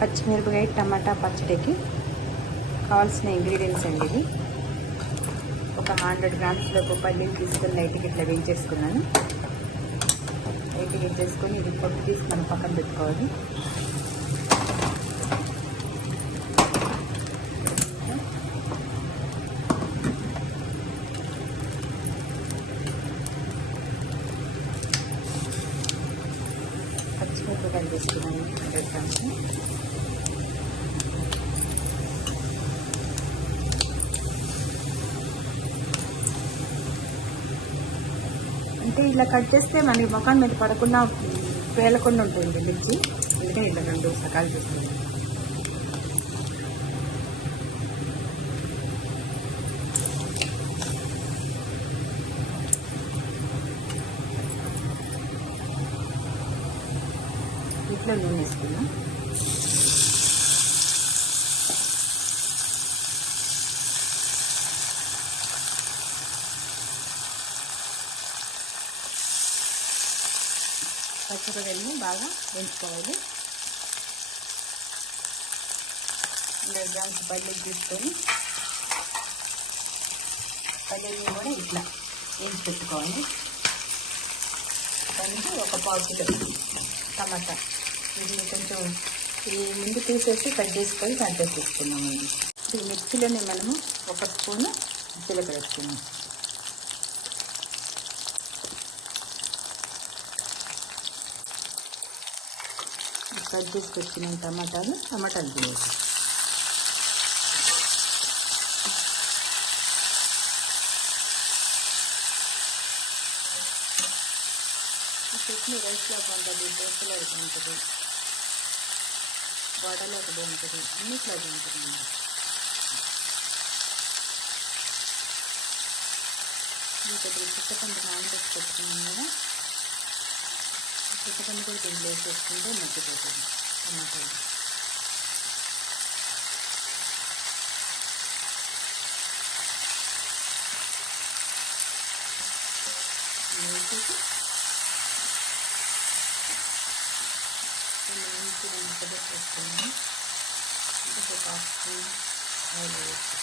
పచ్చిమిరపకాయ టమాటా పచ్చడికి కావాల్సిన ఇంగ్రీడియంట్స్ అండి ఇవి. ఒక హండ్రెడ్ గ్రామ్స్ లోపు పల్లీలు తీసుకొని లైట్కి ఇట్లా వేయించేసుకున్నాను. లైట్గా వేయించేసుకొని ఇది పొట్టు తీసి మనం పక్కన పెట్టుకోవాలి. పచ్చిమిరపకాయలు తీసుకున్నాను. హండ్రెడ్ గ్రామ్స్ అంటే ఇలా కట్ చేస్తే మనకి మొఖం మీద పడకుండా వేలకుండా ఉంటుంది మిర్చి. అందుకే ఇలా రెండు సకాలు చేస్తుంది. ఇట్లా నూనె వేసుకున్నాం పచ్చిమిరపకాయలను బాగా వేయించుకోవాలి హండ్రెడ్ గ్రామ్స్ పల్లీలు తీసుకొని పల్లెల్ని కూడా ఇట్లా వేయించి పెట్టుకోవాలి. దానికి ఒక పావు కిలో టమాటా. ఇది కొంచెం ఈ ముందు తీసేసి కట్ చేసుకొని దాంట్లో తీసుకున్నామండి ఈ మిర్చిలోనే మనము ఒక స్పూను జీలకర్ర వేసుకున్నాం కట్ చేసుకొచ్చిన టమాటాలు టమాటాలు తినేసి చట్నీ రైస్లో బాగుంటుంది దోశలో బాగుంటుంది వడలో బాగుంటుంది అన్నిట్లో బాగుంటుంది ఇంకొకటి చిక్కపండు నానబెట్టి పెట్టుకున్నాం కదా. చింతపండు కూడా దీంట్లో వేసేసుకుంటే మగ్గిపోతుంది. టమాటాలు. వేసేసి మంచిగా ఇంకొక హాఫ్ స్పూన్ ఆయిల్ వేసి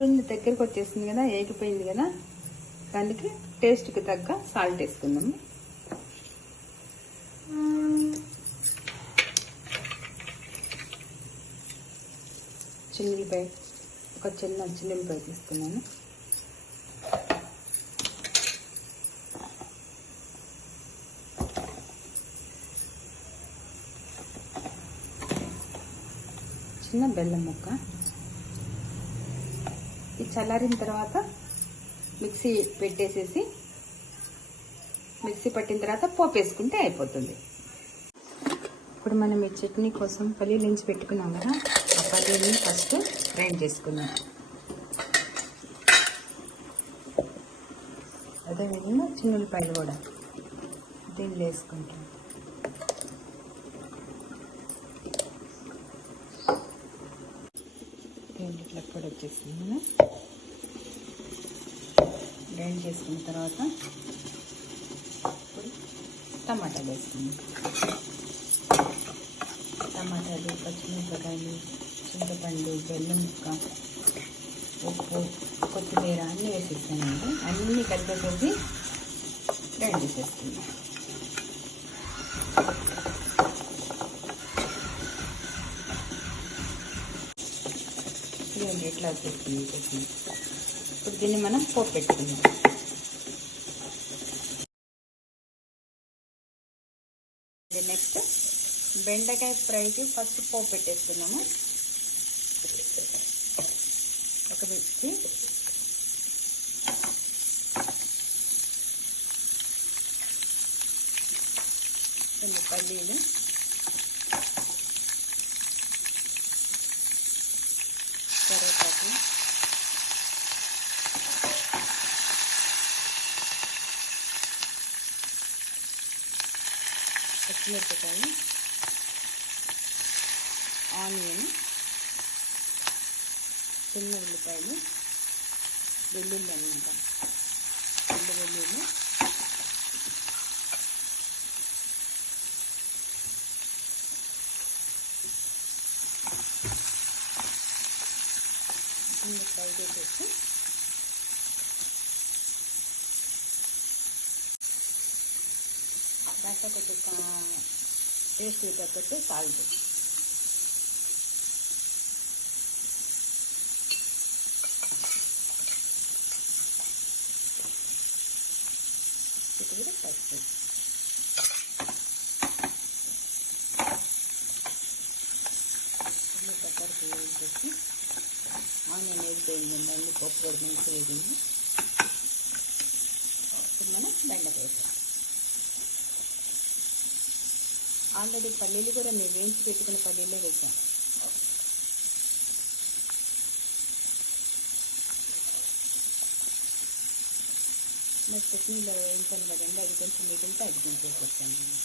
పిండి దగ్గరకు వచ్చేసింది కదా ఏగిపోయింది కదా. దానికి టేస్ట్కి తగ్గ సాల్ట్ వేసుకుందాము చిల్లిపాయ ఒక చిన్న చిల్లిపాయ తీసుకున్నాను. చిన్న బెల్లం ముక్క. చల్లారిన తర్వాత మిక్సీ పెట్టేసేసి మిక్సీ పట్టిన తర్వాత పోపు వేసుకుంటే అయిపోతుంది. ఇప్పుడు మనం ఈ చట్నీ కోసం పల్లీలు ఎంచి పెట్టుకున్నాం కదా ఆ పల్లీలని ఫస్ట్ గ్రైండ్ చేసుకుందాం. అదేవిధంగా చిన్నులపాయలు కూడా దీనిలో వేసుకుంటాం. దీంట్లో ఇట్లా వచ్చేసింది గ్రైండ్ చేసుకున్న తర్వాత ఇప్పుడు టమాటాలు వేసుకుందాం. టమాటాలు పచ్చిమిరపకాయలు చింతపండు బెల్లం ముక్క ఉప్పు కొత్తిమీర అన్నీ వేసేసానండి. అన్నీ కలిపేసేసి గ్రైండ్ చేసేస్తున్నాను చూడండి ఎట్లా వచ్చేస్తుంది ఇప్పుడు దీన్ని మనం పోపు పెట్టుకుందాం. నెక్స్ట్ బెండకాయ ఫ్రైకి ఫస్ట్ పోపు పెట్టేస్తున్నాము ఒక మిర్చి. కొన్ని పల్లీలు. పచ్చిమిరపకాయ ఆనియన్ చిన్న ఉల్లిపాయలు వెల్లుల్లి అనమాట రెండు వెల్లుల్లి. దీన్ని ఫ్రై చేసేసి దాంట్లో కొద్దిగా టేస్ట్ తగ్గట్టు సాల్ట్ చిటికెడు పసుపు అన్ని దగ్గరకు వేసేసి ఆనియన్ వేగిపోయిందండి అన్ని పప్పు కూడా మంచిగా వేగింది ఇప్పుడు మనం బెండకాయ వేసాం ఆల్రెడీ పల్లీలు కూడా మేము వేయించి పెట్టుకున్న పల్లీలే వేసాం. మరి చట్నీలో వేయించాను కదండి అది కొంచెం మిగిలితే అది దించేసేస్తాను నేను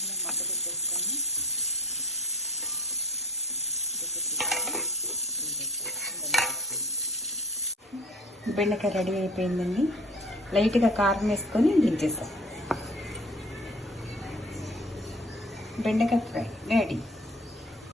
ఇలా మగ్గ పెట్టేసుకొని బెండకాయ రెడీ అయిపోయిందండి. లైట్గా కారం వేసుకొని దించేస్తాం. బెండకాయ ఫ్రై రెడీ.